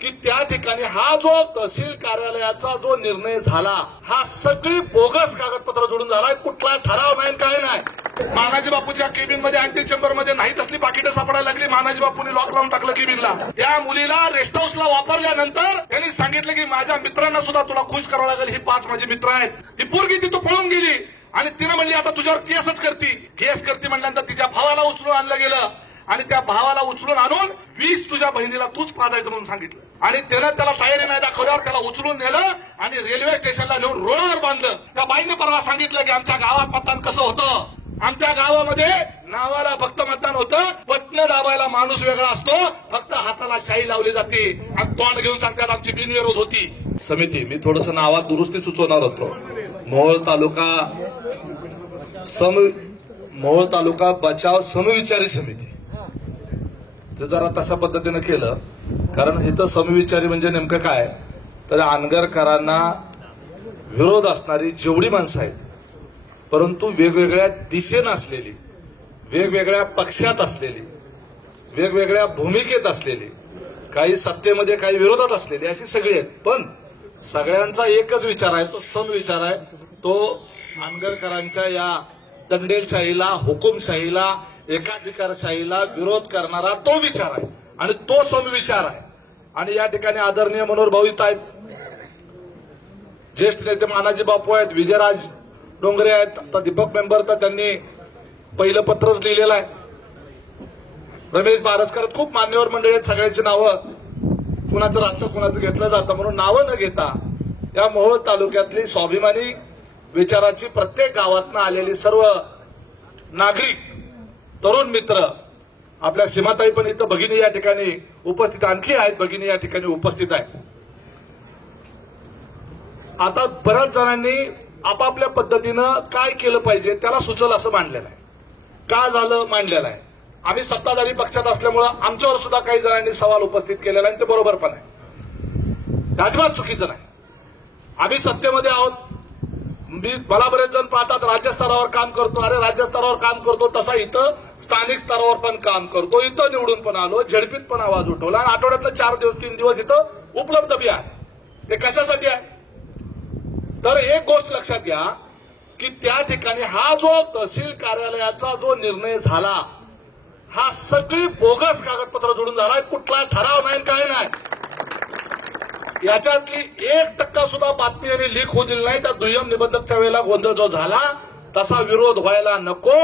की त्या ठिकाणी हा जो तहसील कार्यालयाचा जो निर्णय झाला हा सगळी बोगस कागदपत्र जोडून झालाय. कुठला ठराव नाही काय नाही. मानाजी बापूच्या केबिन मध्ये अँटी चेंबर मध्ये नाही तसली पाकिटं सापडायला लागली. मानाजी बापूंनी लॉक लावून टाकलं केबिनला. त्या मुलीला रेस्ट हाऊसला वापरल्यानंतर त्यांनी सांगितलं की माझ्या मित्रांना सुद्धा तुला खुश करावं लागेल. ही 5 माझे मित्र आहेत. ती पोरगी तिथं पळून गेली आणि तिनं म्हणली आता तुझ्यावर केसच करती. केस करती म्हणल्यानंतर तिच्या भावाला उचलून आणलं गेलं आणि त्या भावाला उचलून आणून 20 तुझ्या बहिणीला तूच पाजायचं म्हणून सांगितलं आणि त्यानं त्याला तयारी नाही दाखवल्यावर त्याला उचलून नेलं आणि रेल्वे स्टेशनला नेऊन रोडावर बांधलं. त्या बाईने परवा सांगितलं की आमच्या गावात मतदान कसं होतं. आमच्या गावामध्ये नावाला फक्त मतदान होतं. बटणं दाबायला माणूस वेगळा असतो. फक्त हाताला शाई लावली जाते आणि तोंड घेऊन सांगतात आमची बिनविरोध होती. समिती मी थोडंसं नावात दुरुस्ती सुचवणार होतो. मोहोळ तालुका बचाव समविचारी समिती जरा तशा पद्धतीनं केलं. कारण इथं समविचारी म्हणजे नेमकं काय तर आंदगरकरांना विरोध असणारी जेवढी माणसं आहेत परंतु वेगवेगळ्या दिशेनं असलेली, वेगवेगळ्या पक्षात असलेली, वेगवेगळ्या भूमिकेत असलेली, काही सत्तेमध्ये काही विरोधात असलेली अशी सगळी आहेत. पण सगळ्यांचा एकच विचार आहे, तो समविचार आहे. तो आंदगरकरांच्या या दंडेलशाहीला, हुकुमशाहीला, एकाधिकारशाहीला विरोध करणारा तो विचार आहे आणि तो समविचार आहे. आणि या ठिकाणी आदरणीय मनोहर भाऊ इथं आहेत, ज्येष्ठ नेते मानाजी बापू आहेत, विजयराज डोंगरे आहेत. आता दीपक मेंबर तर त्यांनी पहिलं पत्रच लिहिलेलं आहे. रमेश बारसकर, खूप मान्यवर मंडळी आहेत. सगळ्यांची नावं कुणाचं राहतं कुणाचं घेतलं जातं म्हणून नावं न घेता या मोहोळ तालुक्यातली स्वाभिमानी विचाराची प्रत्येक गावातनं आलेली सर्व नागरिक, तरुण मित्र, आपल्या सीमाताई पण इथं भगिनी या ठिकाणी उपस्थित, आणखी आहेत भगिनी या ठिकाणी उपस्थित आहेत. आता बऱ्याच जणांनी आपापल्या पद्धतीनं काय केलं पाहिजे त्याला सुचल असं मांडलेलं आहे. का झालं मांडलेलं आहे. आम्ही सत्ताधारी पक्षात असल्यामुळं आमच्यावर सुद्धा काही जणांनी सवाल उपस्थित केलेला आहे. ते बरोबर पण आहे, अजिबात चुकीचं नाही. आम्ही सत्तेमध्ये आहोत. मला बरेच जण पाहतात राज्य स्तरावर काम करतो. अरे राज्य स्तरावर काम करतो तसा इथं स्थानिक स्तरावर पण काम करतो. इथं निवडून पण आलो, झडपीत पण आवाज उठवला आणि आठवड्यातलं 4 दिवस 3 दिवस इथं उपलब्ध बी आहे. ते कशासाठी आहे तर एक गोष्ट लक्षात घ्या की त्या ठिकाणी हा जो तहसील कार्यालयाचा जो निर्णय झाला हा सगळी बोगस कागदपत्र जोडून झालाय. कुठला ठराव नाही काय नाही. याच्यातली 1% सुद्धा बातमी यांनी लीक होऊ दिली नाही. त्या दुय्यम निबंधकच्या वेळेला गोंधळ जो झाला तसा विरोध व्हायला नको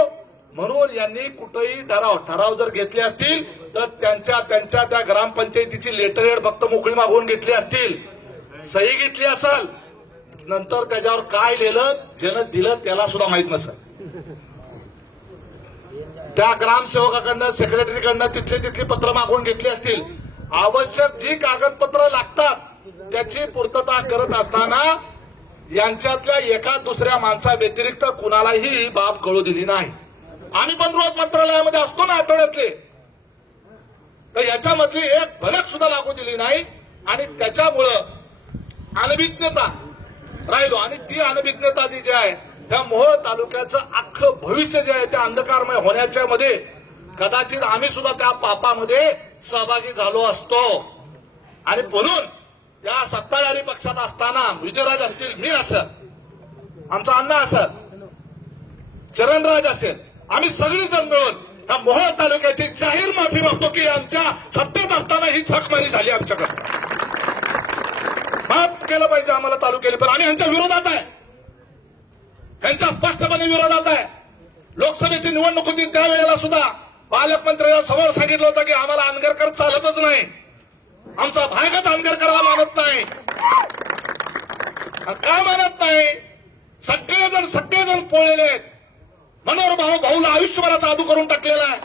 म्हणून यांनी कुठेही ठराव जर घेतले असतील तर त्यांच्या त्या ग्रामपंचायतीची लेटरहेड फक्त मोकळी मागवून घेतली असतील, सही घेतली असेल, नंतर त्याच्यावर काय लिहिलं ज्यानं दिलं त्याला सुद्धा माहित नसेल. त्या ग्रामसेवकाकडनं, सेक्रेटरीकडनं तिथली पत्र मागवून घेतली असतील. आवश्यक जी कागदपत्र लागतात त्याची पूर्तता करत असताना यांच्यातल्या एका दुसऱ्या माणसा व्यतिरिक्त कुणालाही ही बाब कळू दिली नाही. आम्ही पण रोज मंत्रालयामध्ये असतो ना आठवड्यातले, तर याच्यामधली एक भनक सुद्धा लागू दिली नाही आणि त्याच्यामुळं अनभिज्ञता राहिलो. आणि ती अनभिज्ञता जी आहे त्या मोहोळ तालुक्याचं अख्खं भविष्य जे आहे त्या अंधकारमय होण्याच्या मध्ये कदाचित आम्ही सुद्धा त्या पापामध्ये सहभागी झालो असतो. आणि म्हणून त्या सत्ताधारी पक्षात असताना विजयराज असतील, मी असेल, आमचा अण्णा असेल, चरणराज असेल, आम्ही सगळीजण मिळून या मोहोळ तालुक्याची जाहीर माफी मागतो की आमच्या सत्तेत असताना ही झकमारी झाली आमच्याकडे. माफ केलं पाहिजे आम्हाला तालुक्याने. पण आम्ही यांच्या विरोधात आहे, यांच्या स्पष्टपणे विरोधात आहे. लोकसभेची निवडणूक होती त्यावेळेला सुद्धा पालकमंत्र्यांना समोर सांगितलं होतं की आम्हाला आंदगरकर चालतच नाही, आमचा भागच आंदगरकरला मानत नाही. का मानत नाही? सगळेजण पोळलेले आहेत. मनोहर भाऊला आयुष्यभराचा आदू करून टाकलेला आहे.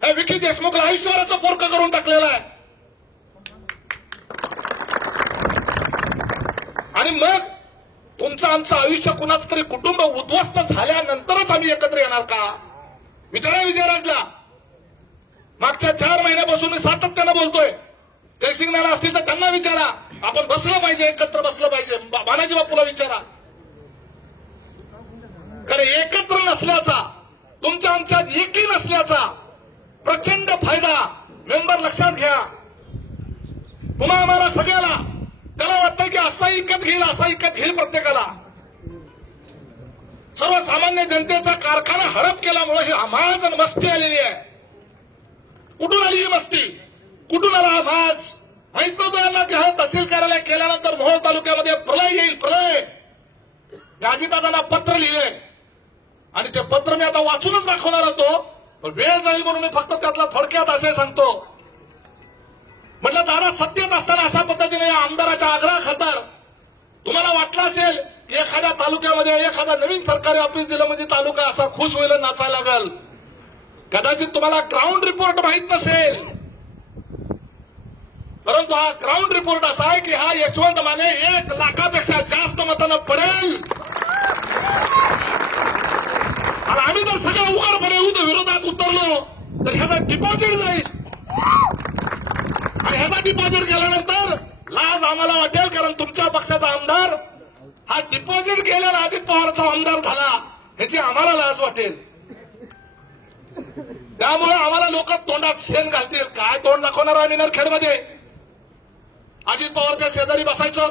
या विकी देशमुखला आयुष्यभराचं पोरकं करून टाकलेलं आहे. आणि मग तुमचं आमचं आयुष्य कुणाच तरी कुटुंब उद्ध्वस्त झाल्यानंतरच आम्ही एकत्र येणार का? विचारा विजयराजला. मागच्या 4 महिन्यापासून मी सातत्यानं बोलतोय. जयसिंग नाना असतील तर त्यांना विचारा. आपण बसलं पाहिजे, एकत्र बसलं पाहिजे. मानाजी बापूला विचारा. कारण एकत्र नसल्याचा, तुमच्या आमच्यात एकी नसल्याचा प्रचंड फायदा मेंबर लक्षात घ्या. तुम्हा आम्हाला सगळ्याला त्याला वाटतं की असा इकत घेईल प्रत्येकाला. सर्वसामान्य जनतेचा कारखाना हडप केल्यामुळे ही महाजन मस्ती आलेली आहे. कुठून आली ही मस्ती? कुठून आला हा माज? माहित नव्हतं यांना की हा तहसील कार्यालय केल्यानंतर मोहोळ तालुक्यामध्ये प्रलय येईल, प्रलय. अजितदादांना पत्र लिहिले आणि ते पत्र मी आता वाचूनच दाखवणार होतो, वेळ जाईल म्हणून मी फक्त त्यातला थोडक्यात असे सांगतो. म्हटलं दादा सत्तेत असताना अशा पद्धतीने या आमदाराच्या आग्रह खातर तुम्हाला वाटलं असेल की एखाद्या तालुक्यामध्ये एखादा नवीन सरकारी ऑफिस दिलं म्हणजे तालुका असा खुश होईल, नाचायला लागल. कदाचित तुम्हाला ग्राउंड रिपोर्ट माहित नसेल, परंतु हा ग्राउंड रिपोर्ट असा आहे की हा यशवंत माने 1 लाखापेक्षा जास्त मतांना पडेल. आणि आम्ही जर सगळं उघडपणे विरोधात उतरलो तर ह्याचा डिपॉझिट जाईल. आणि ह्याचा डिपॉझिट गेल्यानंतर लाज आम्हाला वाटेल, कारण तुमच्या पक्षाचा आमदार हा डिपॉझिट गेल्यानं अजित पवारचा आमदार झाला ह्याची आम्हाला लाज वाटेल. त्यामुळे आम्हाला लोक तोंडात शेण घालतील. काय तोंड दाखवणार आम्ही नरखेडमध्ये? अजित पवारच्या शेजारी बसायचं,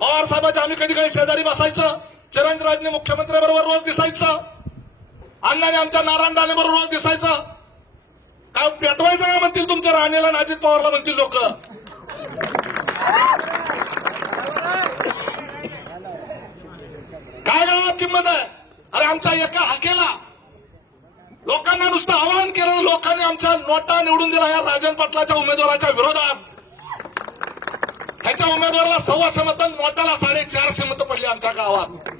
पवार साहेबांच्या आम्ही कधी कधी शेजारी बसायचं, चिरंजीराजने मुख्यमंत्र्यांबरोबर रोज दिसायचं, अण्णाने आमच्या नारायण राणेबरोबर रोज दिसायचं. काय पेटवायचं काय म्हणतील तुमच्या राणेला आणि अजित पवारला म्हणतील लोक. काय गावात किंमत आहे? अरे आमच्या एका हाकेला लोकांना नुसतं आवाहन केलं, लोकांनी आमच्या नोटा निवडून दिला या राजन पाटलाच्या उमेदवाराच्या विरोधात. ह्याच्या उमेदवाराला 125 मतं, नोटाला 450 मतं पडली आमच्या गावात.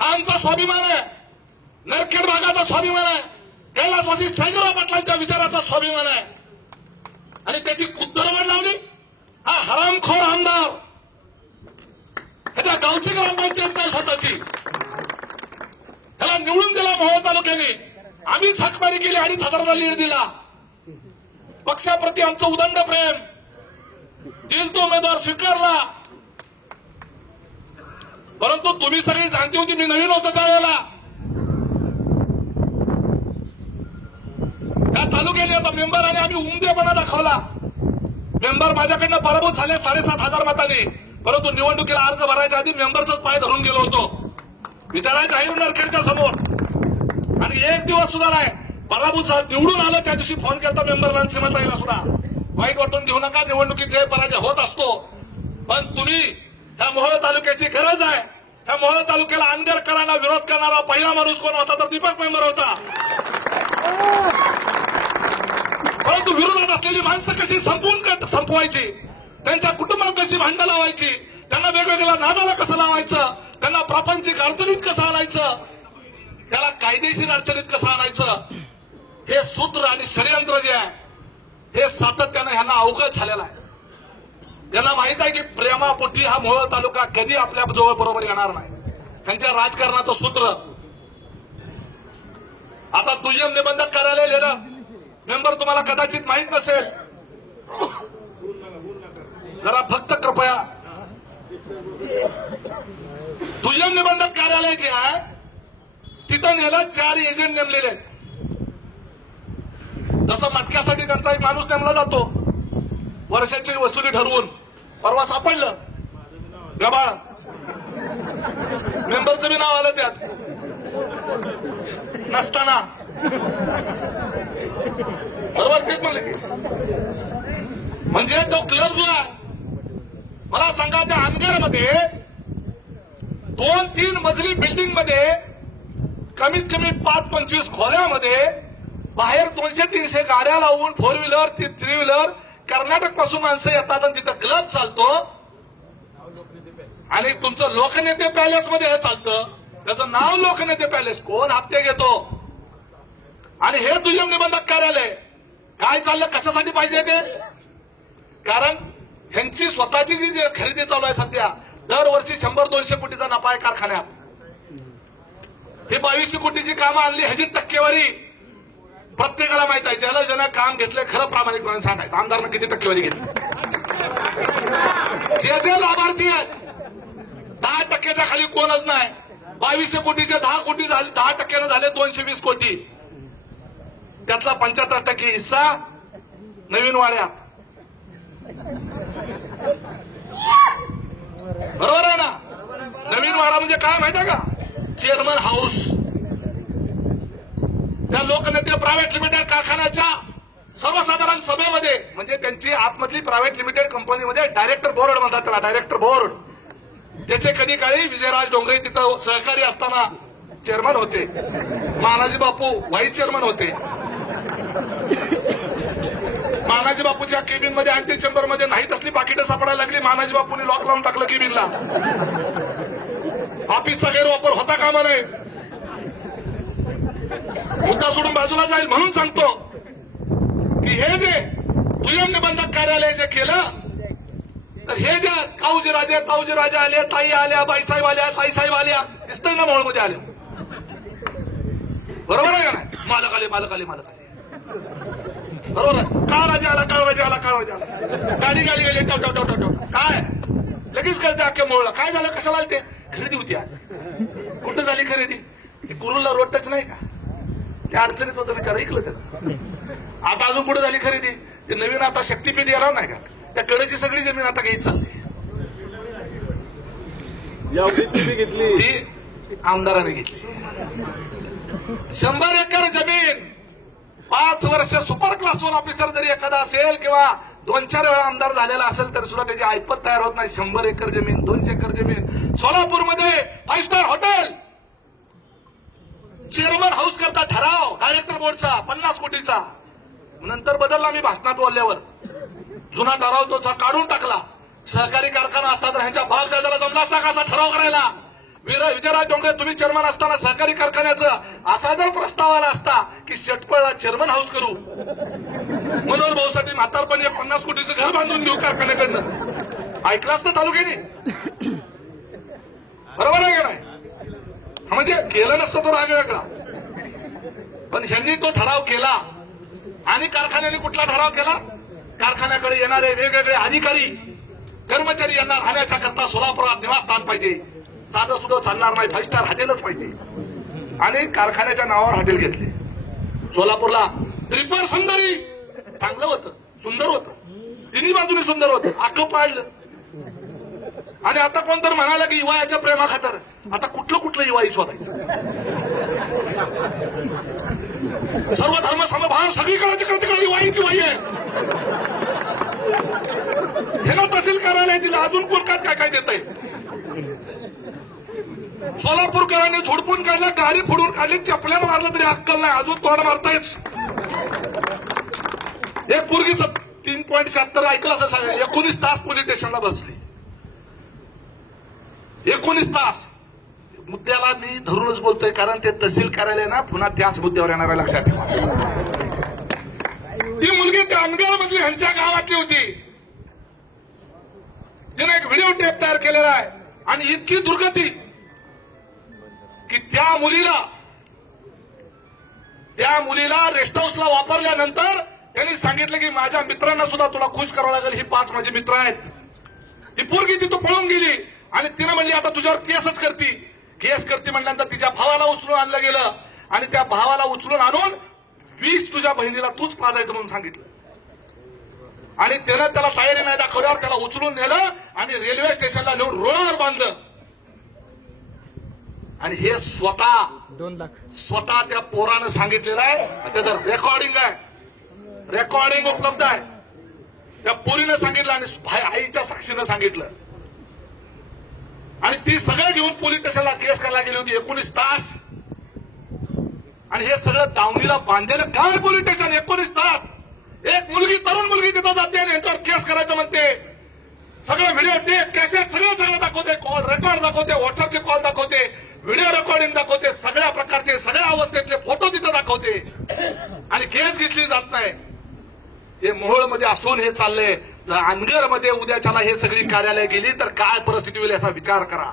हा आमचा स्वाभिमान आहे, नरखेड भागाचा स्वाभिमान आहे, कैलासवासी छायगराव पाटलांच्या विचाराचा स्वाभिमान आहे. आणि त्याची कुत्तरवड लावली हा हरामखोर आमदार. ह्याच्या गावची ग्रामपंचायत नाही स्वतःची, त्याला निवडून दिला मोहोळ तालुक्याने. आम्हीच हाकमारी केली, 2,500 लीड दिला. पक्षाप्रती आमचं उदंड प्रेम, दिल तो उमेदवार स्वीकारला. परंतु तुम्ही सगळी जाणती होती, मी नवीन होतो त्यावेळेला. त्या तालुक्याने आता मेंबर आणि आम्ही उमदेपणा दाखवला. मेंबर माझ्याकडनं पराभूत झाले 7,500 मतांनी, परंतु निवडणुकीला अर्ज भरायच्या आधी मेंबरचाच पाय धरून गेलो होतो. विचारायचं आहे नरखेडच्या समोर. आणि एक दिवस सुद्धा नाही पराभूत निवडून आलं त्या दिवशी फोन केला मेंबरला आणि सीमाताईला सुद्धा. वाईट वाटून घेऊ नका, निवडणुकीत जय पराजय होत असतो, पण तुम्ही ह्या मोहोळ तालुक्याची गरज आहे. ह्या मोहोळ तालुक्याला अंधेर करायला विरोध करणारा पहिला माणूस कोण होता तर दीपक मेंबर होता. परंतु विरोधात असलेली माणसं कशी संपवायची, त्यांच्या कुटुंबात कशी भांडणं लावायची, त्यांना वेगवेगळ्या नादाला कसं लावायचं, त्यांना प्रापंचिक अडचणीत कसं आणायचं, त्याला कायदेशीर अडचणीत कसं आणायचं, हे सूत्र आणि षडयंत्र जे आहे हे सातत्यानं ह्यांना अवगत झालेलं आहे. यांना माहित आहे की प्रेमापोटी हा मोहोळ तालुका कधी आपल्या जवळ बरोबर येणार नाही. त्यांच्या राजकारणाचं सूत्र. आता दुय्यम निबंधक कार्यालय लिहिलं, मेंबर तुम्हाला कदाचित माहित नसेल, जरा फक्त कृपया. दुय्यम निबंधक कार्यालय जे आहे तिथं नेलं 4 एजंट नेमलेले आहेत. जसं मटक्यासाठी त्यांचा एक माणूस नेमला जातो वर्षाची वसुली ठरवून. परवा सापडलं गबाळ, मेंबरचं बी नाव आलं त्यात नसताना. बरोबर तेच म्हणले. म्हणजे तो क्लब जो आहे, मला सांगा त्या अनगरमध्ये 2-3 मजली बिल्डिंग मध्ये कमीत कमी 5-25 खोल्यामध्ये बाहेर 200-300 गाड्या लावून 4 व्हीलर 3 व्हीलर कर्नाटक पासून माणसं येतात आणि तिथं क्लब चालतो. आणि तुमचं लोकनेते पॅलेस मध्ये हे चालतं, त्याचं नाव लोकनेते पॅलेस. कोण हप्ते घेतो? आणि हे दुय्यम निबंधक कार्यालय काय चाललं, कशासाठी पाहिजे ते? कारण ह्यांची स्वतःची जी खरेदी चालू आहे सध्या, दरवर्षी 100-200 कोटीचा नफा आहे कारखान्यात. ही 2200 कोटीची कामं आणली, ह्याची टक्केवारी प्रत्येकाला माहित आहे. ज्याला ज्यानं काम घेतलंय खरं प्रामाणिकपणे सांगायचं, आमदारनं किती टक्केवारी घेतली. जे लाभार्थी आहेत 10% खाली कोणच नाही. 2200 कोटीचे 10 कोटी झाले, 10% झाले 220 कोटी. त्यातला 75% हिस्सा नवीन वाड्यात. बरोबर आहे ना? नवीन वाडा म्हणजे काय माहिती आहे का? Chairman house. त्या लोकनेते प्रायव्हेट लिमिटेड कारखान्याच्या सर्वसाधारण सभेमध्ये, म्हणजे त्यांची आतमधली प्रायव्हेट लिमिटेड कंपनीमध्ये डायरेक्टर बोर्ड म्हणतात त्याला, डायरेक्टर बोर्ड. ज्याचे कधी काळी विजयराज डोंगरे तिथं सहकारी असताना चेअरमन होते, मानाजी बापू व्हाईस चेअरमन होते. मानाजी बापूच्या केबिन मध्ये अँटी चेंबर मध्ये नाही तसली पाकिटं सापडायला लागली. मानाजी बापूंनी लॉक लावून टाकलं केबिनला. ऑफिसचा गैरवापर होता कामा नये. मुद्दा सोडून बाजूला जाईल म्हणून सांगतो की हे जे दुय्यम निबंधक कार्यालय जे केलं, तर हे जे ताऊजी राजे आले, ताई आल्या, बाईसाहेब आल्या, ताईसाहेब आल्या, दिसतंय ना मोहळमध्ये आल्या. बरोबर आहे का नाही? मालक आले. बरोबर आहे. काळ राजा आला. गाडी गेली. टव. काय लगेच कळते अख्ख्या मोहळला. काय झालं, कशाला आले ते? खरेदी होती आज. कुठं झाली खरेदी? ती कुरुलला रोड टच नाही का? त्या अडचणीत होतं विचार, ऐकलं त्याला. आता अजून कुठे झाली खरेदी? ते नवीन आता शक्तीपीठ येणार नाही का? त्या कडेची सगळी जमीन आता घ्यायची चालली. ती आमदाराने घेतली. 100 एकर जमीन. 5 वर्ष सुपर क्लास 1 ऑफिसर जरी एखादा असेल किंवा 2-4 वेळा आमदार झालेला असेल तरी सुद्धा त्याची ऐपत तयार होत नाही. 100 एकर जमीन, 200 एकर जमीन. सोलापूरमध्ये 5 स्टार हॉटेल, चेअरमन हाऊस करता ठराव डायरेक्टर बोर्डचा 50 कोटीचा. नंतर बदलला मी भाषणात बोलल्यावर. जुना ठराव तो काढून टाकला. सहकारी कारखाना असता तर ह्यांच्या भाग जायला जमला असता का असा ठराव करायला? विजयराज डोंगरे तुम्ही चेअरमन असताना सहकारी कारखान्याचं असा जर प्रस्ताव आला असता की शेटपळला चेअरमन हाऊस करू, मनोहर भाऊसाठी म्हातारपणी 50 कोटीचं घर बांधून देऊ कारखान्याकडनं, ऐकलं असतं तालुक्याने. बरोबर आहे का नाही? म्हणजे केलं नसतं तो राग वेगळा, पण ह्यांनी तो ठराव केला. आणि कारखान्याने कुठला ठराव केला? कारखान्याकडे येणारे वेगवेगळे अधिकारी कर्मचारी यांना राहण्याच्या करता सोलापुरात निवासस्थान पाहिजे. साधं सुद्धा चालणार नाही, 5 स्टार हॉटेलच पाहिजे. आणि कारखान्याच्या नावावर हॉटेल घेतले. सोलापूरला ट्रिपर सुंदरी चांगलं होतं, सुंदर होतं, तिन्ही बाजूने सुंदर होतं, अख्खं पाळलं. आणि आता कोणतरी म्हणाला की युवायाच्या प्रेमाखातर आता कुठलं युवाई शोधायचं? सर्व धर्म समभाव सगळीकडे तिकडे युवाईची वाई आहे. हे ना तहसील कार्यालय दिलं, अजून कोण काय देत आहे? सोलापूरकरांनी झोडपून काढलं, गाडी फोडून काढली, चपल्यानं मारलं तरी अक्कल नाही, अजून तोंड मारतायच. एक पोरगी 3.76 ऐकलं असं सांगा, 19 तास पोलीस स्टेशनला बसली. 19 तास. मुद्द्याला मी धरूनच बोलतोय, कारण ते तहसील कार्यालय ना पुन्हा त्याच मुद्द्यावर येणार आहे, लक्षात ठेवा. ती मुलगी त्या अनगळमधली ह्यांच्या गावातली होती. तिने एक व्हिडिओ टेप तयार केलेला आहे. आणि इतकी दुर्गती की त्या मुलीला रेस्ट हाऊसला वापरल्यानंतर त्यांनी सांगितलं की माझ्या मित्रांना सुद्धा तुला खुश करावं लागेल, ही 5 माझे मित्र आहेत. ती पोरगी तिथं पळून गेली आणि तिनं म्हणली आता तुझ्यावर केस करती म्हणल्यानंतर तिच्या भावाला उचलून आणलं गेलं. आणि त्या भावाला उचलून आणून 20 तुझ्या बहिणीला तूच पाजायचं म्हणून सांगितलं. आणि त्यानं त्याला तयारी नाही दाखवल्यावर त्याला उचलून नेलं आणि रेल्वे स्टेशनला नेऊन रोडवर बांधलं. आणि हे स्वतः त्या पोरानं सांगितलेलं आहे. त्याचं रेकॉर्डिंग आहे, रेकॉर्डिंग उपलब्ध आहे. त्या पोरीनं सांगितलं आणि आईच्या साक्षीनं सांगितलं. आणि ती सगळं घेऊन पोलीस स्टेशनला केस करायला गेली होती 19 तास. आणि हे सगळं दावणीला बांधलेलं काय पोलीस स्टेशन 19 तास. एक तरुण मुलगी तिथं जाते आणि यांच्यावर केस करायचं म्हणते. सगळं व्हिडिओ टेप कॅसेट सगळं दाखवते, कॉल रेकॉर्ड दाखवते, व्हॉट्सअपचे कॉल दाखवते, व्हिडिओ रेकॉर्डिंग दाखवते, सगळ्या प्रकारचे सगळ्या अवस्थेतले फोटो तिथं दाखवते. आणि केस घेतली जात नाही. हे मोहोळमध्ये असून हे चाललंय. जर अनगरमध्ये उद्याच्याला हे सगळी कार्यालय गेली तर काय परिस्थिती होईल याचा विचार करा.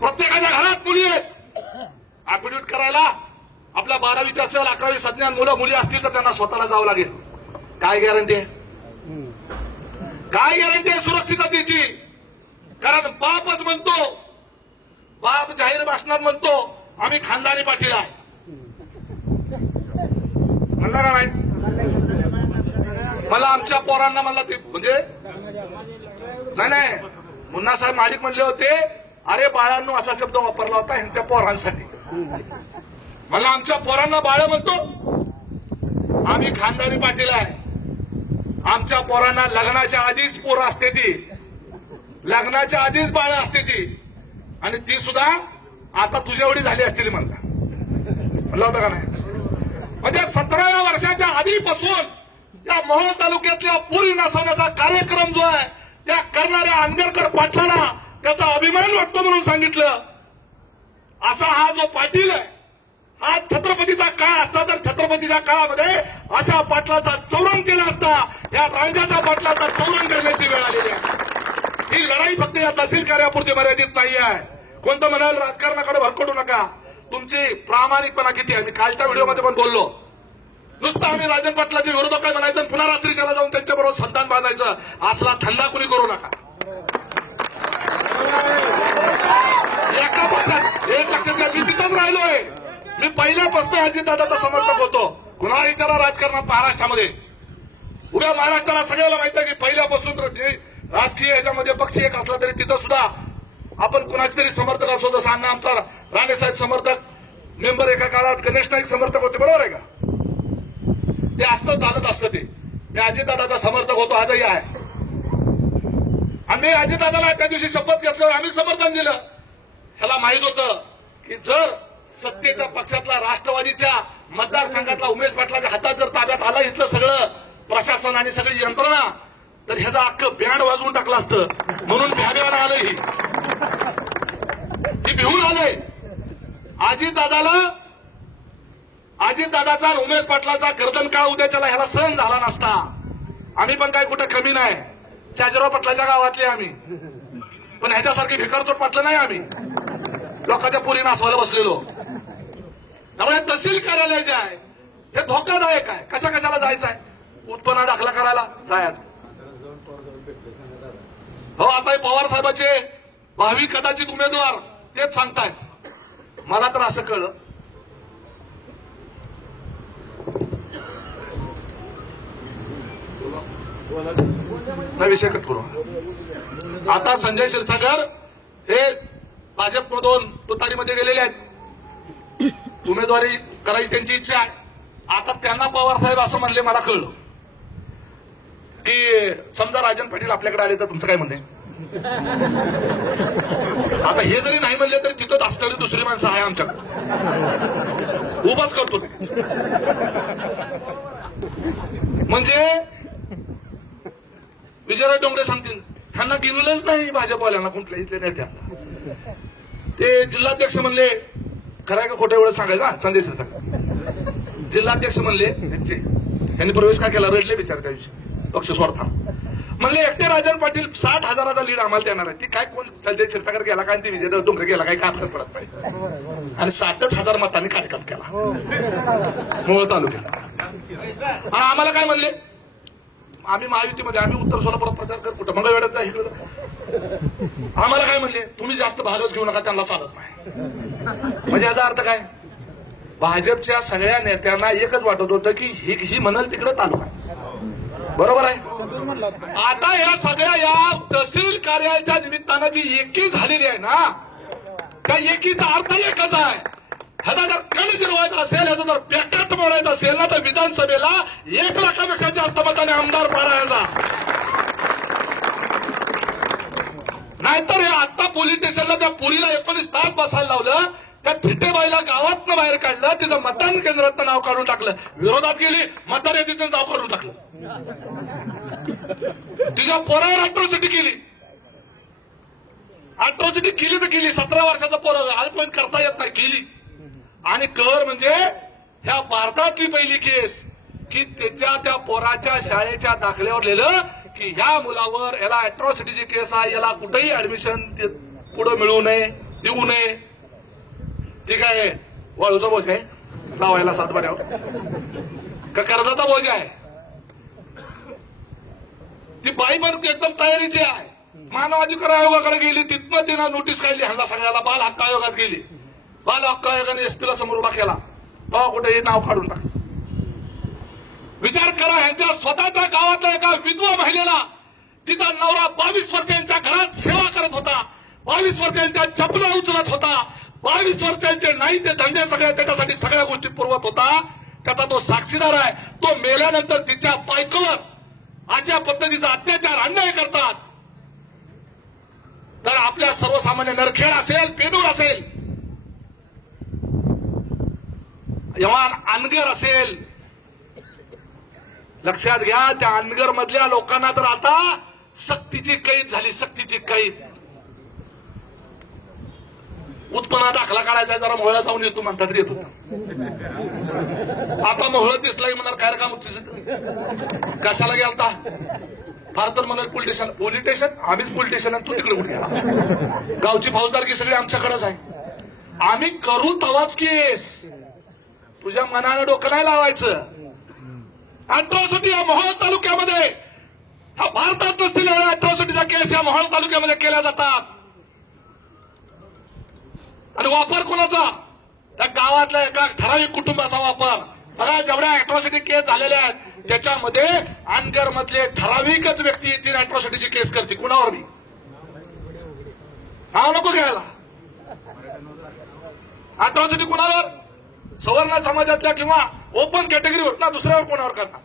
प्रत्येकाच्या घरात मुली आहेत. ऍफिडेव्हिट करायला आपल्या 12वीच्या असेल, 11वी सज्ञान मुली असतील तर त्यांना स्वतःला जावं लागेल. काय गॅरंटी आहे? काय गॅरंटी आहे सुरक्षिततेची? कारण बापच म्हणतो, बाप जाहीर भाषणात म्हणतो आम्ही खानदानी पाटील आहे, म्हणला का नाही? मला आमच्या पोरांना मला ते म्हणजे नाही मुन्नासाहेब माडिक म्हणले होते, अरे बाळांनो असा शब्द वापरला होता ह्यांच्या पोरांसाठी. मला आमच्या पोरांना बाळ म्हणतो, आम्ही खानदानी पाटील आहे. आमच्या पोरांना लग्नाच्या आधीच पोरं असते ती, लग्नाच्या आधीच बाळ असते ती, आणि ती सुद्धा आता तुझ्या एवढी झाली असतील म्हणलं होतं का नाही. म्हणजे 17व्या वर्षाच्या आधीपासून या मोहोळ तालुक्यातल्या पुरी नासवण्याचा कार्यक्रम जो आहे त्या करणाऱ्या आंबेडकर पाटलाला त्याचा अभिमान वाटतो म्हणून सांगितलं. असा हा जो पाटील आहे, हा छत्रपतीचा काळ असता तर छत्रपतीच्या काळामध्ये अशा पाटलाचा चौरंग केला असता. या रांजाच्या पाटलाचा चौरंग करण्याची वेळ आलेली आहे. ही लढाई फक्त या तहसील कार्यापुरती मर्यादित नाही आहे. कोणतं म्हणाल राजकारणाकडे भरकटू नका. तुमची प्रामाणिकपणा किती आहे. मी कालच्या व्हिडिओमध्ये पण बोललो, नुसतं आम्ही राजन पाटलाचे विरोधक काय म्हणायचं, पुन्हा रात्री त्याला जाऊन त्यांच्याबरोबर संधान बांधायचं, असला धंदा कुणी करू नका. एका पक्षात एक लक्षात घ्या, मी तिथंच राहिलोय. मी पहिल्यापासून अजितदादाचा समर्थक होतो. कुणाला विचारा राजकारणात महाराष्ट्रामध्ये, उद्या महाराष्ट्राला सगळ्याला माहिती आहे की पहिल्यापासून राजकीय याच्यामध्ये पक्ष एक असला तरी तिथं सुद्धा आपण कुणाचे तरी समर्थक असो. जसं अण्णा आमचा राणेसाहेब समर्थक मेंबर एका काळात गणेश नाईक समर्थक होते, बरोबर आहे का. ते असतं चालत असतं. ते मी अजितदादाचा समर्थक होतो, आजही आहे. आम्ही अजितदादाला त्या दिवशी शपथ घेतल्यावर आम्ही समर्थन दिलं. ह्याला माहित होतं की जर सत्तेच्या पक्षातला राष्ट्रवादीच्या मतदारसंघातला उमेश पाटलाच्या हातात जर ताब्यात आला इथलं सगळं प्रशासन आणि सगळी यंत्रणा, तर ह्याचं अख्खं बँड वाजवून टाकलं असतं. म्हणून भ्याव्यानं आलंय, ही भिवून आलंय. अजितदादाचा उमेश पाटलाचा गर्दन काळ उद्याच्याला ह्याला सहन झाला नसता. आम्ही पण काय कुठं कमी नाही, शाजीराव पाटलाच्या गावातले आम्ही, पण ह्याच्यासारखी भिकारचोट पाटलं नाही आम्ही. लोकांच्या पुरी नासवायला बसलेलो. त्यामुळे तहसील कार्यालय जे आहे हे धोकादायक आहे. कशाला जायचं आहे, उत्पन्न दाखला करायला जायचं. हो, आता पवार साहेबाचे भावी कदाचित उमेदवार तेच सांगतायत. मला तर असं कळलं, विषय कट करू. आता संजय क्षीरसागर हे भाजपमधून तुतारीमध्ये गेलेले आहेत. उमेदवारी करायची त्यांची इच्छा आहे. आता त्यांना पवार साहेब असं म्हणले, मला कळलं की समजा राजन पाटील आपल्याकडे आले तर तुमचं काय म्हणणे. आता हे जरी नाही म्हणले तरी तिथंच असणारी दुसरी माणसं आहे आमच्याकडे, उभाच करतो. म्हणजे विजयराव डोंगरे सांगतील, ह्यांना गिनलंच नाही भाजपवाल्यांना, कुठल्या इथल्या नेत्यांना. ते जिल्हाध्यक्ष म्हणले, खरं आहे का खोटं एवढं सांगायचं. संजय क्षीरसागर जिल्हाध्यक्ष म्हणले, त्यांनी प्रवेश का केला, रडले बिचार त्या दिवशी पक्ष सोडताना. म्हणले एकटे राजन पाटील 60,000चा लीड आम्हाला देणार आहे. ती काय कोण संजय क्षीरसागर गेला काय, ती विजयराव डोंगरे गेला काय फरक पडत नाही. आणि 60,000 मतांनी कार्यक्रम केला मोहोळ तालुक्यात. आणि आम्हाला काय म्हणले, आम्ही महायुतीमध्ये, आम्ही उत्तर सोलापुरात प्रचार कर, कुठं मंगळवेढ्यात जा, इकडे. आम्हाला काय म्हणले, तुम्ही जास्त भागच घेऊ नका, त्यांना चालत नाही. म्हणजे याचा अर्थ काय, भाजपच्या सगळ्या नेत्यांना एकच वाटत होतं की ही म्हणाल तिकडे तालुका, बरोबर आहे. आता या सगळ्या या तहसील कार्यालयाच्या निमित्तानं जी एकी झालेली आहे ना, त्या एकीचा अर्थ एकच आहे. ह्याचा जर कण जिरवायचा असेल, ह्याचा जर पेकाट मोडायचा असेल ना, तर विधानसभेला 1 लाखापेक्षा जास्त मताने आमदार पाडायचा. नाहीतर हे आता पोलीस स्टेशनला त्या पुरीला 19 तास बसायला लावलं, त्या फिटेबाईला गावातनं बाहेर काढलं, तिचं मतदान केंद्रातनं नाव काढून टाकलं, विरोधात गेली, मतदार यादीतून नाव काढून टाकलं, तिच्या पोरावर अॅट्रॉसिटी केली. अॅट्रॉसिटी केली तर केली, 17 वर्षाचा पोरं आजपर्यंत करता येत नाही, केली. आणि कर म्हणजे ह्या भारतातली पहिली केस की त्या पोराच्या शाळेच्या दाखल्यावर लिहिलं की ह्या मुलावर याला अॅट्रॉसिटीची केस आहे, याला कुठेही ऍडमिशन पुढे मिळू नये, देऊ नये. ठीक आहे, वाळूचा बोज आहे लावायला सातबाऱ्यावर का कर्जाचा बोज आहे. ती बाई पण एकदम तयारीची आहे. मानव अधिकार आयोगाकडे गेली, तिथनं तिनं नोटीस काढली, ह्यांना सगळ्याला बाल हक्क आयोगात गेली. बाल हक्क आयोगाने एसपीला समोर उभा केला, तेव्हा कुठे हे नाव काढून टाकलं. विचार करा, ह्यांच्या स्वतःच्या गावातल्या एका विधवा महिलेला तिचा नवरा 22 वर्षांच्या घरात सेवा करत होता, 22 वर्षांच्या चपला उचलत होता, 22 वर्षांचे नाही ते धंदे सगळे त्याच्यासाठी सगळ्या गोष्टी पुरवत होता. त्याचा तो साक्षीदार आहे. तो मेल्यानंतर तिच्या बायकोवर अशा पद्धतीचा अत्याचार अन्याय करतात. तर आपल्या सर्वसामान्य नरखेड असेल, पेनूर असेल, यवान अनगर असेल, लक्षात घ्या, त्या अनगर मधल्या लोकांना तर आता सक्तीची कैद झाली, सक्तीची कैद. उत्पन्न दाखला काढायचा जरा मोहळा जाऊन येतो म्हणतात, येत होता. आता मोहळत दिसलाय म्हणणार काय काम कशाला गेलता, फार तर म्हणत पोलीस स्टेशन, आम्हीच पोलीस स्टेशन, तू तिकडे कुठे गेला. गावची फौजदारकी सगळी आमच्याकडेच आहे, आम्ही करू तवाच केस. तुझ्या मनानं डोकं नाही लावायचं. अॅट्रॉसिटी या मोहोळ तालुक्यामध्ये, हा भारतात नसतील एवढ्या अॅट्रॉसिटीचा केस या मोहोळ तालुक्यामध्ये केल्या जातात. आणि वापर कोणाचा, त्या गावातल्या एका ठराविक कुटुंबाचा वापर. बघा, जेवढ्या अॅट्रॉसिटी केस झालेल्या आहेत त्याच्यामध्ये अनगर मधले ठराविकच व्यक्ती ती अॅट्रॉसिटीची केस करते. कुणावर बी नाव नको घ्यायला. अॅट्रॉसिटी कुणावर, सवर्ण समाजातल्या किंवा ओपन कॅटेगरीवर ना, दुसऱ्यावर कोणावर करणार.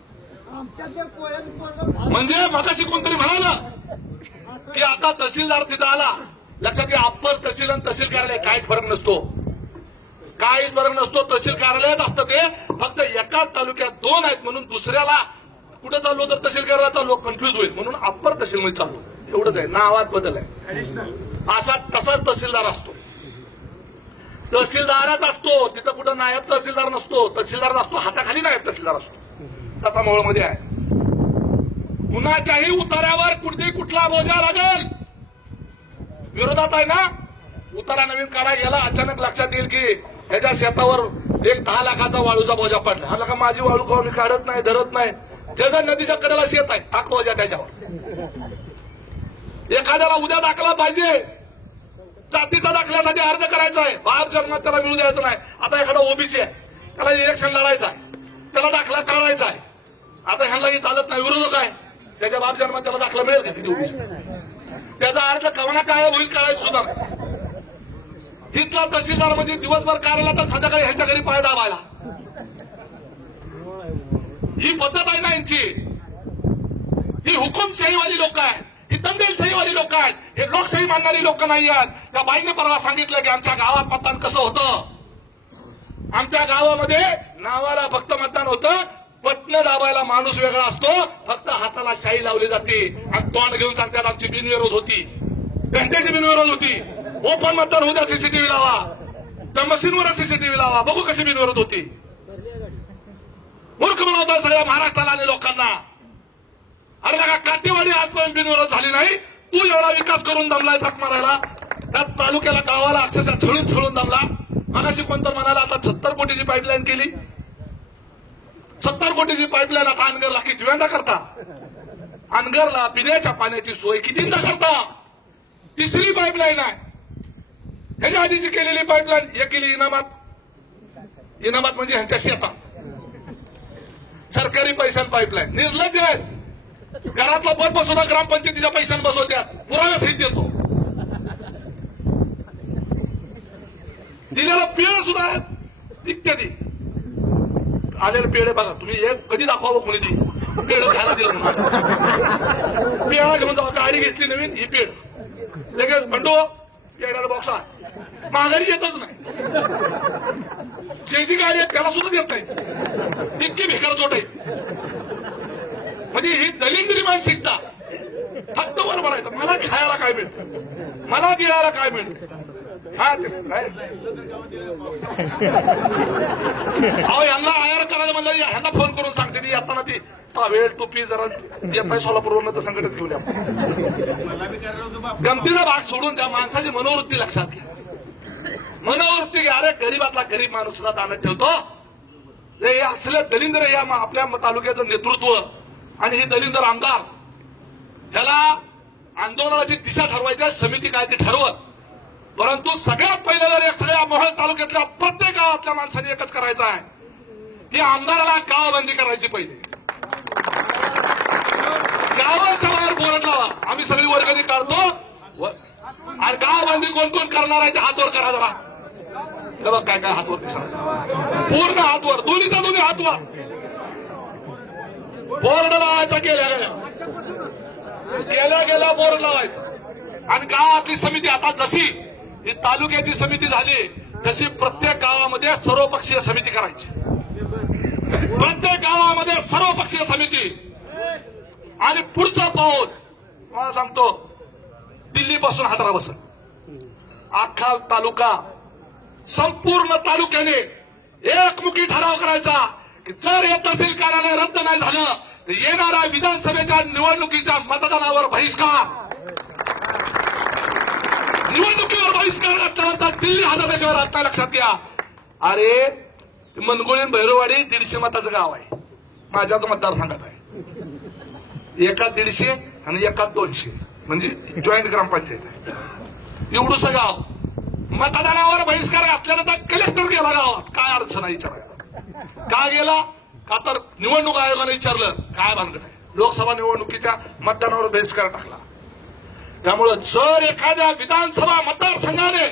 म्हणजे मगाशी कोणतरी म्हणालं की आता तहसीलदार तिथं आला. लक्षात घ्या, अप्पर तहसील आणि तहसील कार्यालय काहीच फरक नसतो, काहीच फरक नसतो. तहसील कार्यालयच असतं ते, फक्त एकाच तालुक्यात दोन आहेत म्हणून दुसऱ्याला कुठे चाललो तर तहसील कार्यालयाचा लोक कन्फ्युज होईल म्हणून अप्पर तहसीलमध्ये चाललो, एवढंच आहे. नावात बदल आहे. असा तसाच तहसीलदार असतो, तहसीलदारच असतो. तिथं कुठं नायब तहसीलदार नसतो, तहसीलदार असतो, हाताखाली नायब तहसीलदार असतो. तसा मोहोळमध्ये आहे. कुणाच्याही उतार्यावर कुठला बोजा लागेल विरोधात आहे ना. उतारा नवीन काढायला गेला, अचानक लक्षात येईल की ह्याच्या शेतावर एक 10 लाखाचा वाळूचा बोजा पडला. हा लका माझी वाळू खाऊ मी काढत नाही, धरत नाही. ज्याच्या नदीच्या कडेला शेत आहे टाक बोजा त्याच्यावर. एखाद्याला उद्या दाखला पाहिजे, जातीचा दाखल्यासाठी अर्ज करायचा आहे, बाप जन्मात त्याला मिळू द्यायचं नाही. आता एखादा ओबीसी आहे, त्याला इलेक्शन लढायचं आहे, त्याला दाखला काढायचा आहे. आता ह्यांनाही चालत नाही, विरोधक आहे, त्याच्या बाप जन्मात त्याला दाखला मिळेल का किती ओबीसी. त्याचा अर्ज कवना काय होईल कळायचं सुद्धा नाही. इथला तहसीलदार म्हणजे दिवसभर कार्यालयात तर संध्याकाळी ह्यांच्या घरी पाय दाबायला. ही पद्धत आहे ना यांची. ही हुकुमशाहीवाली लोक आहेत, ही दंडेलशाहीवाली लोक आहेत, हे लोकशाही मानणारी लोक नाही आहेत. त्या बाईने परवा सांगितलं की आमच्या गावात मतदान कसं होतं. आमच्या गावामध्ये नावाला फक्त मतदान होतं, बटणं दाबायला माणूस वेगळा असतो, फक्त हाताला शाई लावली जाते आणि तोंड घेऊन सांगतात आमची बिनविरोध होती, घंटेची बिनविरोध होती. ओपन मतदान होऊ द्या, सीसीटीव्ही लावा, त्या मशीनवर सीसीटीव्ही लावा, बघू कशी बिनविरोध होती. मूर्ख बनवतात सगळ्या महाराष्ट्राला आणि लोकांना. अरे लगा काटेवाडी आजपर्यंत बिनविरोध झाली नाही. तू एवढा विकास करून दमलाय झक मारायला, त्या तालुक्याला गावाला अक्षरशः छळून दमला. मगाशी कोणतं म्हणाला आता 70 कोटीची पाईपलाईन केली, 70 कोटीची पाईपलाईन आता अनगरला कितव्यांदा करता. अनगरला पिण्याच्या पाण्याची सोय कितींदा करता. तिसरी पाईपलाईन आहे. ह्याच्या आधीची केलेली पाईपलाईन हे केली इनामात. इनामात म्हणजे ह्यांच्या शेतात सरकारी पैशान पाईपलाईन. निर्लज्ज आहेत. घरातला बल्ब सुद्धा ग्रामपंचायतीच्या पैशान बसवत्यात, पुराव्या सहित देतो. दिलेला पेढ सुद्धा इत्यादी. आलेलं पेढे बघा तुम्ही, एक कधी दाखवावं कोणी ती पेढ खायला दिलं म्हणून. पेढा घेऊन जाऊ, गाडी घेतली नवीन, ही पेढ लगेच म्हणतो पेढ्याला बॉक्स आहे. माघारी येतच नाही. जी गाडी आहे त्याला सुद्धा देत नाही, इतकी भिकार चोट आहे. म्हणजे ही दलिंद्री मानसिकता. फक्त वर म्हणायचं मला खायला काय मिळतं, मला गिळायला काय मिळतं. हा यांना आयर करायला म्हणलं, ह्यांना फोन करून सांगते ती येताना ती टावेल टोपी जरा येताय सोलापूरवरून तर संकटच घेऊन या. गमतीचा भाग सोडून त्या माणसाची मनोवृत्ती लक्षात घ्या. मनोवृत्ती घ्या. अरे गरीबातला गरीब माणूस सुद्धा दानत ठेवतो. हे असले दलिंद्र या आपल्या तालुक्याचं नेतृत्व आणि हे दलिंद्र आमदार, ह्याला आंदोलनाची दिशा ठरवायची समिती काय ती ठरवत. परंतु सगळ्यात पहिलं जर सगळ्या मोहोळ तालुक्यातल्या प्रत्येक गावातल्या माणसांनी एकच करायचं आहे की आमदाराला गावबंदी करायची. पहिले गावाच्या बाहेर बोर्ड लावा, आम्ही सगळी वर्गणी काढतो आणि गाव बांधणी कोण कोण करणार आहे ते हातवर करा जरा. हे बघ काय काय हातवर दिसणार, पूर्ण हातवर, दोन्हीचा दोन्ही हातवर बोर्ड लावायचा. गेल्या बोर्ड लावायचा. आणि गावातली समिती आता जशी ही तालुक्याची समिती झाली तशी प्रत्येक गावामध्ये सर्वपक्षीय समिती करायची. प्रत्येक गावामध्ये सर्वपक्षीय समिती. आणि पुढचं पाऊल मला सांगतो, दिल्लीपासून हादरा बसत, अख्खा तालुका, संपूर्ण तालुक्याने एकमुखी ठराव करायचा की जर हे तहसील कार्यालय रद्द नाही झालं तर येणाऱ्या विधानसभेच्या निवडणुकीच्या मतदानावर बहिष्कार. निवडणुकीवर बहिष्कार घातल्यानंतर दिल्ली हादरल्याशिवाय आता लक्षात घ्या. अरे मनगोळी भैरवाडी 150 मताचं गाव आहे, माझ्याच मतदारसंघात आहे. एकात 150 आणि एकात 200 म्हणजे जॉईंट ग्रामपंचायत आहे. एवढंसं गाव मतदानावर बहिष्कार घातल्यानंतर कलेक्टर गेला गावात, काय अडचण आहे विचारायला. का गेला? का तर निवडणूक आयोगाने विचारलं काय भानगड आहे, लोकसभा निवडणुकीच्या मतदानावर बहिष्कार टाकला. त्यामुळे जर एखाद्या विधानसभा मतदारसंघाने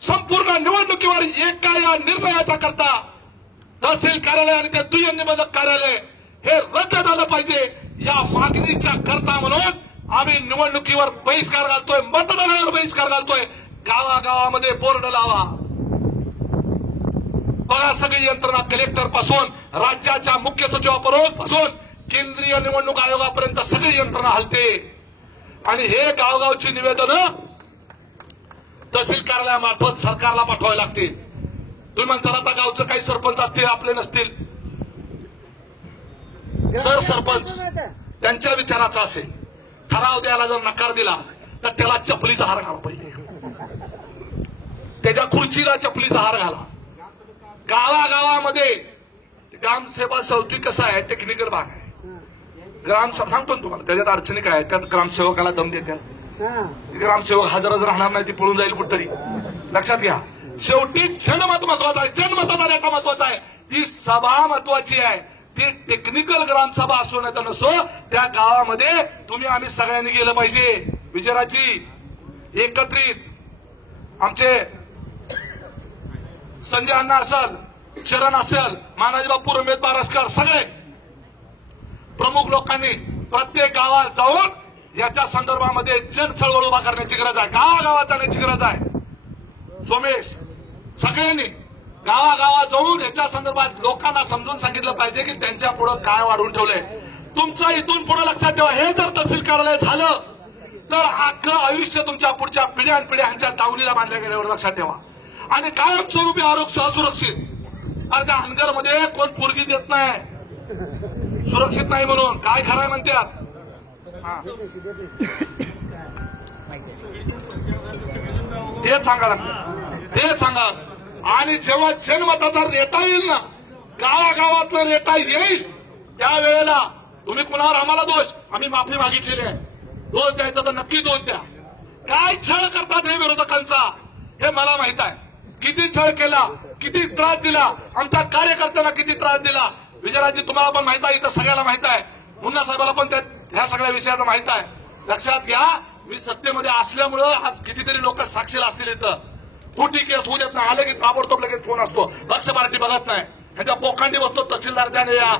संपूर्ण निवडणुकीवर एका या निर्णयाचा करता तहसील कार्यालय आणि ते दुय्यम निबंधक कार्यालय हे रद्द झालं पाहिजे या मागणीच्या करता म्हणून आम्ही निवडणुकीवर बहिष्कार घालतोय, मतदानावर बहिष्कार घालतोय. गावागावामध्ये बोर्ड लावा. बघा सगळी यंत्रणा, कलेक्टर पासून राज्याच्या मुख्य सचिवापासून केंद्रीय निवडणूक आयोगापर्यंत सगळी यंत्रणा हलते. आणि हे गावगावची निवेदनं तहसील कार्यालयामार्फत सरकारला पाठवावी लागतील. तुम्ही म्हणसाल आता गावचं काही सरपंच असतील, आपले नसतील. सर सरपंच त्यांच्या विचाराचा असेल, ठराव द्यायला जर नकार दिला तर त्याला चपलीचा हार घाला पाहिजे, त्याच्या खुर्चीला चपलीचा हार घाला. गावागावामध्ये ग्रामसेवा शेवटी कसं आहे, टेक्निकल भाग आहे. सांगतो ना तुम्हाला, त्याच्यात अडचणी काय आहेत, त्यात ग्रामसेवकाला दम देतात. ग्रामसेवक हजरच राहणार नाही, ती पळून जाईल कुठतरी. लक्षात घ्या, शेवटी जनमत महत्वाचा आहे, जनमताचा रेटा महत्वाचा आहे, ती सभा महत्वाची आहे. ती टेक्निकल ग्रामसभा असो नाही तर नसो, त्या गावामध्ये तुम्ही आम्ही सगळ्यांनी गेलं पाहिजे. विजयराजी एकत्रित आमचे संजय अण्णा असेल, शरण असेल, मानाजी बापू रमेश बारसकर, सगळे प्रमुख लोकांनी प्रत्येक गावात जाऊन याच्या संदर्भामध्ये जन चळवळ उभा करण्याची गरज आहे, गावागावात जाण्याची गरज आहे. सोमेश सगळ्यांनी गावागावात जाऊन याच्या संदर्भात लोकांना समजून सांगितलं पाहिजे की त्यांच्या पुढे काय वाढून ठेवलंय. तुमचं इथून पुढे लक्षात ठेवा, हे जर तहसील कार्यालय झालं तर अख्खं आयुष्य तुमच्या पुढच्या पिढ्यानपिढ्या ह्यांच्या दावणीला बांधल्या गेल्यावर लक्षात ठेवा. आणि कायमस्वरूपी आरोग्य असुरक्षित. अरे त्या अनगरमध्ये कोण पोरगी देत नाही, सुरक्षित नाही म्हणून काय खरंय म्हणतात. तेच सांगा, तेच सांगा. आणि जेव्हा जनमताचा रेटा येईल ना, गावागावातला रेटा येईल, त्यावेळेला तुम्ही कुणावर आम्हाला दोष, आम्ही माफी मागितलेली आहे, दोष द्यायचा तर नक्की दोष द्या. काय छळ करतात हे विरोधकांचा हे मला माहित आहे. किती छळ केला, किती त्रास दिला, आमच्या कार्यकर्त्यांना किती त्रास दिला. विजयराजी तुम्हाला पण माहित आहे, इथं सगळ्याला माहित आहे, मुन्ना साहेबाला पण ह्या सगळ्या विषयाचं माहित आहे. लक्षात घ्या, मी सत्तेमध्ये असल्यामुळं आज कितीतरी लोक साक्षीला असतील. इथं खोटी केस होऊ देत नाही, आले की ताबडतोब लगेच फोन असतो, पक्ष पार्टी बघत नाही, ह्याच्या पोखांडी बसतो तहसीलदारच्या या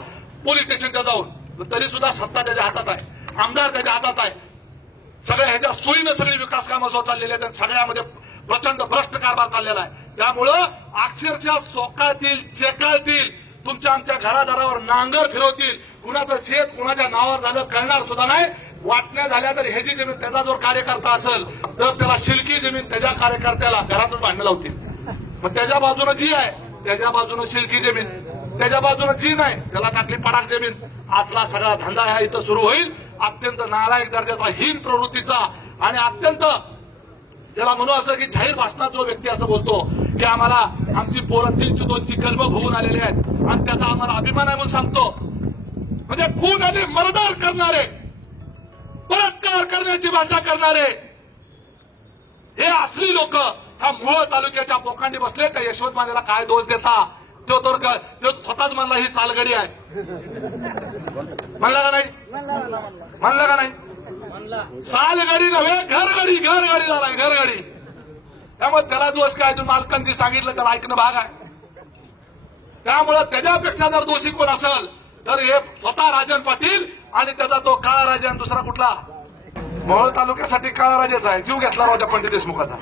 पोलीस स्टेशनच्या जाऊन. तरी सुद्धा सत्ता त्याच्या हातात आहे, आमदार त्याच्या हातात आहे. सगळ्या ह्याच्या सोयीनं सगळी विकास कामं चाललेली आहेत, सगळ्यामध्ये प्रचंड भ्रष्ट कारभार चाललेला आहे. त्यामुळं अक्षरशः सोकाळतील, चेकाळतील, तुमच्या आमच्या घरादारावर नांगर फिरवतील, कुणाचं शेत कुणाच्या नावावर झालं कळणार सुद्धा नाही. वाटण्या झाल्या तर ह्याची जमीन त्याचा जो कार्यकर्ता असेल तर त्याला शिलकी जमीन त्याच्या कार्यकर्त्याला घरातच भांडणं लावतील. मग त्याच्या बाजूनं जी आहे त्याच्या बाजूनं शिलकी जमीन, त्याच्या बाजूनं जी नाही त्याला टाकली पडाक जमीन. असला सगळा धंदा ह्या इथं सुरू होईल. अत्यंत नालायक दर्जाचा हीन प्रवृत्तीचा आणि अत्यंत ज्याला म्हणू असं की जाहीर भाषणात जो व्यक्ती असं बोलतो की आम्हाला आमची पोरं 302ची कलम होऊन आलेली आहेत आणि त्याचा आम्हाला अभिमान आहे म्हणून सांगतो. म्हणजे खून आणि मर्डर करणारे, बलात्कार करण्याची भाषा करणारे हे असली लोक हा मोहोळ तालुक्याच्या पोखांडी बसले. त्या यशवंत मानेला काय दोष देता, तो स्वतःच म्हणला ही सालगडी आहे. म्हणला का नाही? म्हणलं का नाही? सालगाडी नव्हे, घरगाडी झालाय, घरगाडी. त्यामुळे त्याला दोष काय? तुम्ही मालकांनी सांगितलं त्याला ऐकणं भाग आहे. त्यामुळे त्याच्यापेक्षा जर दोषी कोण असेल तर हे स्वतः राजन पाटील आणि त्याचा तो काळा राजन, दुसरा कुठला मोहोळ तालुक्यासाठी काळा राजाचा आहे. जीव घेतला होता पंडित देशमुखाचा.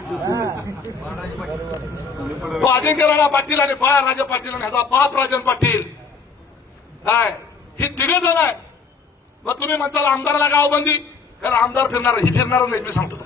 तो अजिंक्य राणा पाटील आणि राजा पाटील आणि ह्याचा बाप राजन पाटील काय ही तिघे जण आहे. मग तुम्ही म्हणताल आमदाराला गावबंदी, कारण आमदार फिरणार, ही फिरणारच नाही. मी सांगतो